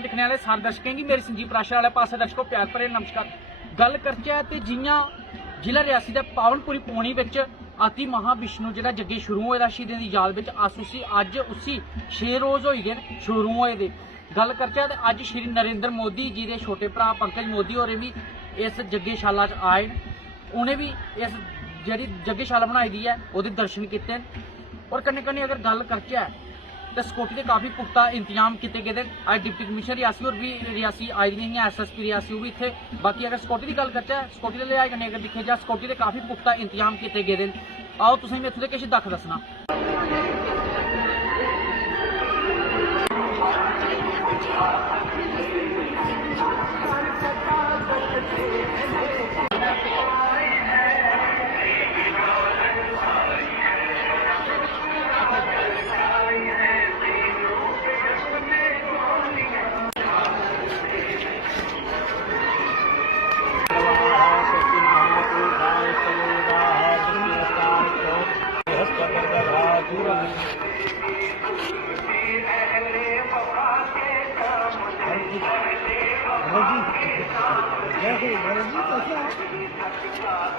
खबरां दिखने वाले सारे दर्शकें गी मेरी संजीव प्राशर वाले पासे दर्शकों प्यार भरे नमस्कार। गल करचै ते जियां जिला रियासी दे पावनपुरी पौनी विच अति महाविष्णु जेह्ड़ा जग्गे शुरू होए दा शहीदें दी याद विच अस उसी 6 रोज होई गए शुरू होए दे। गल करचै ते अज्ज श्री नरेंद्र मोदी जी दे छोटे भरा पंकज मोदी होरें भी इस जग्गेशाला च आए न। उ'नें भी इस जेह्ड़ी जग्गेशाला बनाई दी है ओह्दे दर्शन कीते न। और कन्नै कन्नै अगर गल करचै तो सिक्योरिटी के काफ़ी पुख्ता इंतजाम किए गए। अज डिप्टी कमिश्नर रियासी और भी रियासी आई दी हियां, SSP रियासी भी इत्थे। बाकी अगर सिक्योरिटी की गल करचै सिक्योरिटी के लिहाज कन्नै अगर दिक्खेआ जाए सिक्योरिटी के काफ़ी पुख्ता इंतजाम किए गए। आओ तुसें मैं इत्थूं दे किश दक्ख दस्सना।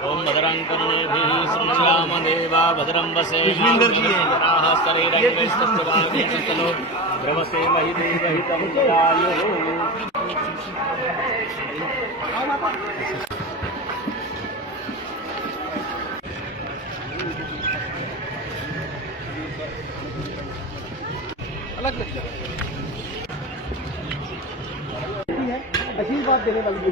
ओम भद्रं कर्णेभिः शृणुयाम देवा भद्रं वसेमाः शरीरंगैस्तस्वामिनो द्रवसे महि देवहितं ददायुः। आशीर्वाद देने वाली